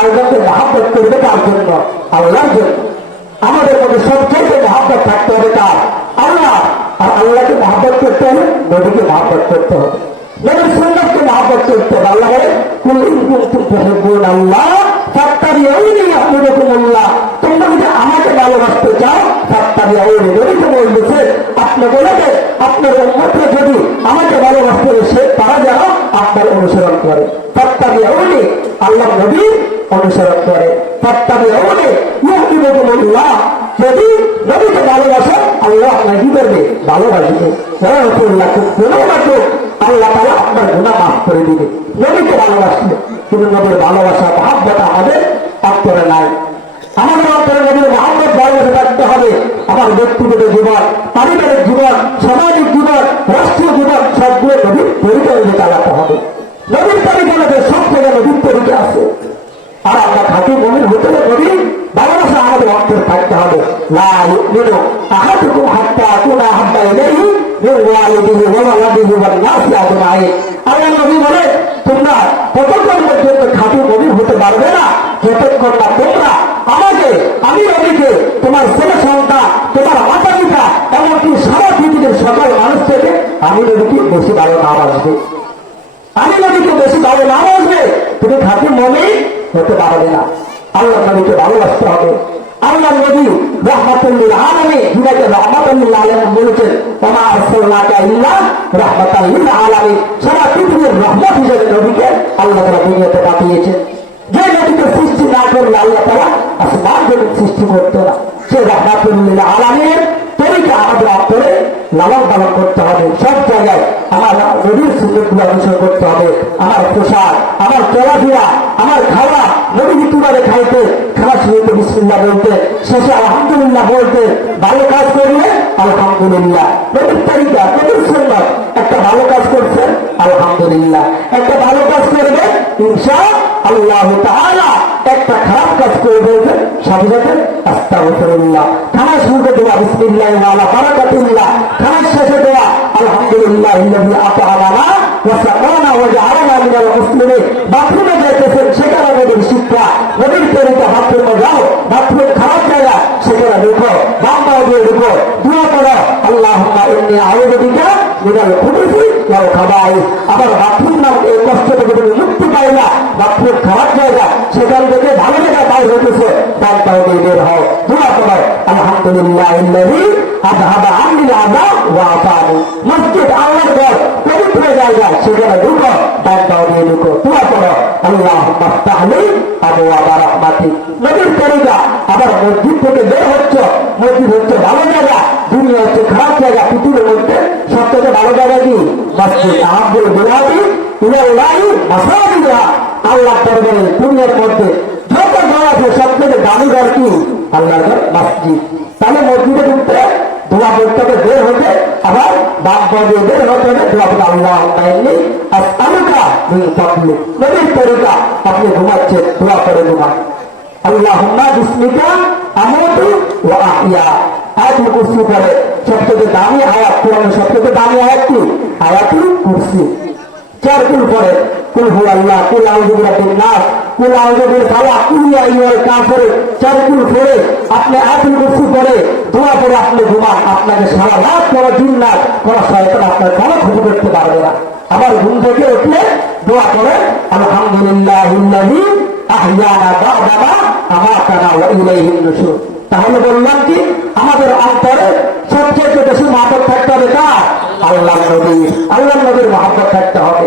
আল্লাহকে মহব্বত করবে তার জন্য, আল্লাহর জন্য। আমাদের মধ্যে সবচেয়ে মহব্বত থাকতে হবে তার, আল্লাহ। আর আল্লাহকে মহব্বত করতে হবে, নবীকে মহব্বত করতে হবে, নবীর সুন্নাতকে মহব্বত করতে হবে। আল্লাহ বলে কুল ইন কুনতুম তুহিব্বুনাল্লাহ ফাত্তাবিউনি ইউহিব্বুকুমুল্লাহ, তোমরা যদি আমাকে ভালোবাসতে চাও ফাত্তাবিউনি, নবী তো বলছে আপনি বলেন আপনার উম্মতরা যদি আমাকে ভালোবাসতে সে তারা যেন আপনার অনুসরণ করে। ফাত্তাবিউনি, আল্লাহ নবীর অনুসরণ করে। ফাত্তাবিউনি ইউহিব্বুকুমুল্লাহ, যদি নবীকে ভালোবাসে আল্লাহ আপনাকে কি করবে? ভালোবাসবে। আল্লাহ তাআলা আপনার গুনাহ মাফ করে দিবে নবীকে ভালোবাসলে। কিন্তু নবীর ভালোবাসা মহব্বত আমাদের অন্তরে নাই। আমাদের অন্তরে নবীর মহব্বত ভালোবাসা থাকতে হবে। আমার ব্যক্তিগত জীবন, পারিবারিক জীবন, সামাজিক জীবন, রাষ্ট্রীয় জীবন সবগুলো নবীর পরিচয় চালাতে হবে। নবীর পরিচালকে সব জায়গায় নবীর পরিচয় আছে। আর আমরা খাঁটি মুমিন হতে হবে, নবীর ভালোবাসা আমাদের অন্তরে থাকতে হবে। লা ইউমিনু আহাদুকুম হাত্তা আকুনা আহাব্বা ইলাইহি মিন ওয়ালিদিহি ওয়া ওয়ালাদিহি ওয়ান নাসি আজমাইন। আল্লাহ নবী বলে তোমরা ততক্ষণ পর্যন্ত খাঁটি মুমিন হতে পারবে না যতক্ষণ না তোমরা আমাকে, আমি নবীকে, তোমার ছেলে সন্তান, তোমার মাতা পিতা, এমনকি সারা পৃথিবীর সকল মানুষ থেকে আমি নবীকে বেশি ভালো না বাসবে, আমি নবীকে বেশি ভালো না বাসবে, তুমি খাঁটি মুমিন হতে পারবে না। আল্লাহ নবীকে ভালোবাসতে হবে। আল্লাহ নবী রাহমাতুল লিল আলামিন, যিনাকে রাহমাতুল লিল আলামিন বলেছেন, ওয়া আরসালনাকা ইল্লা রাহমাতাল লিল আলামিন, সারা পৃথিবীর রহমত হিসেবে নবীকে আল্লাহ তাআলা দুনিয়াতে পাঠিয়েছেন। যে নবীকে সৃষ্টি না করলে আল্লাহ তাআলা আসমান জমিন সৃষ্টি করতো না। সে রাহমাতুল লিল আলামিনের তরিকা আমাদের অন্তরে লালন পালন করতে হবে। সব জায়গায় আমার নবীর সুন্নাতগুলো অনুসরণ করতে হবে। আমার পোশাক, আমার চলাফেরা, আমার খাওয়া, নবী কিভাবে খাইতে, খাওয়া শুরুতে বিসমিল্লাহ বলতে, শেষে আলহামদুলিল্লাহ বলতে, ভালো কাজ করলে আলহামদুলিল্লাহ, নবীর তরিকা, নবীর সুন্নাত। একটা ভালো কাজ করছেন আলহামদুলিল্লাহ, একটা ভালো কাজ করবে ইনশাআল্লাহ তাআলা, একটা খারাপ কাজ করে বলবেন সাথে সাথে আস্তাগফিরুল্লাহ। খানা শুরুতে দেওয়া বিসমিল্লাহি ওয়া বারাকাতুল্লাহ, খানার শেষে দেওয়া আলহামদুলিল্লাহিল্লাযী আত'আমানা ওয়া সাকানা ওয়া জাআলানা মিনাল মুসলিমিন। বাথরুমে যাইতেছেন সেখানে নবীর শিক্ষা, নবীর তরিকা। বাথরুমে যাও, বাথরুম খারাপ জায়গা, সেখানে ঢুকো, বাম পা দিয়ে ঢুকো, দোয়া করো আল্লাহুম্মা ইন্নী আউযু বিকা মিনাল খুবুসি ওয়াল খাবাইস। আবার বাথরুম নাম এই কষ্ট থেকে তুমি মুক্তি পাই না, বাথরুম খারাপ জায়গা, সেখান থেকে ভালো জায়গা বাইর হতেছে, ডান পাও দিয়ে বের হও, দোয়া করো আলহামদুলিল্লাহিল্লাযী আযহাবা আন্নিল আযাব ওয়া আফানি। মসজিদ আল্লাহর ঘর, পবিত্র জায়গা, সেখানে ঢুকো, ডান পাও দিয়ে ঢুকো, দোয়া করো আল্লাহুম্মা আফতাহ লি আবওয়াবা রাহমাতিক। নবীর তরিকা। আবার মসজিদ থেকে বের হচ্ছ, মসজিদ হচ্ছে ভালো জায়গা, দুনিয়া হচ্ছে খারাপ জায়গা। পৃথিবীর মধ্যে সবথেকে ভালো জায়গা কি? মসজিদ। আহাব্বুল বিলাদি ইলাল্লাহি মাসাজিদুহা, আল্লাহর দরবারে দুনিয়ার মধ্যে যত ঘর আছে সবথেকে দামি ঘর কি? আল্লাহর ঘর, মসজিদ। তাহলে মসজিদে ঢুকতে দোয়া করতে হবে, বের হতে আবার বাম পা দিয়ে বের হতে হবে, দোয়া করতে আল্লাহুম্মা ইন্নী আসআলুকা মিন ফাদলিক। নবীর তরিকা। আপনি ঘুমাচ্ছেন, দোয়া করে ঘুমান আল্লাহুম্মা বিসমিকা আমুতু ওয়া আহইয়া। আয়াতুল কুরসি পড়ে, সবথেকে দামি আয়াত, কোরআনের সবথেকে দামি আয়াত কি? আয়াতুল কুরসি। 4 কুল পড়ে, কুল হুয়াল্লাহ, কুল আউযু বিরাব্বিন নাস, কুল আউযু বিল ফালাক, কুল ইয়া আইয়ুহাল কাফিরুন। 4 কুল পড়ে আপনি আয়াতুল কুরসি পড়ে দোয়া করে আপনি ঘুমান। আপনাকে সারা রাত কোনো জিন্নাত, কোনো শয়তান আপনার কোনো ক্ষতি করতে পারবে না। আবার ঘুম থেকে উঠলে দোয়া করে আলহামদুলিল্লাহিল্লাযী আহইয়ানা বা'দামা আমাতানা ওয়া ইলাইহিন নুশুর। তাহলে বললাম কি, আমাদের অন্তরে সবচেয়ে বেশি মহব্বত থাকতে হবে কার? আল্লাহর নবী। আল্লাহর নবীর মহব্বত থাকতে হবে।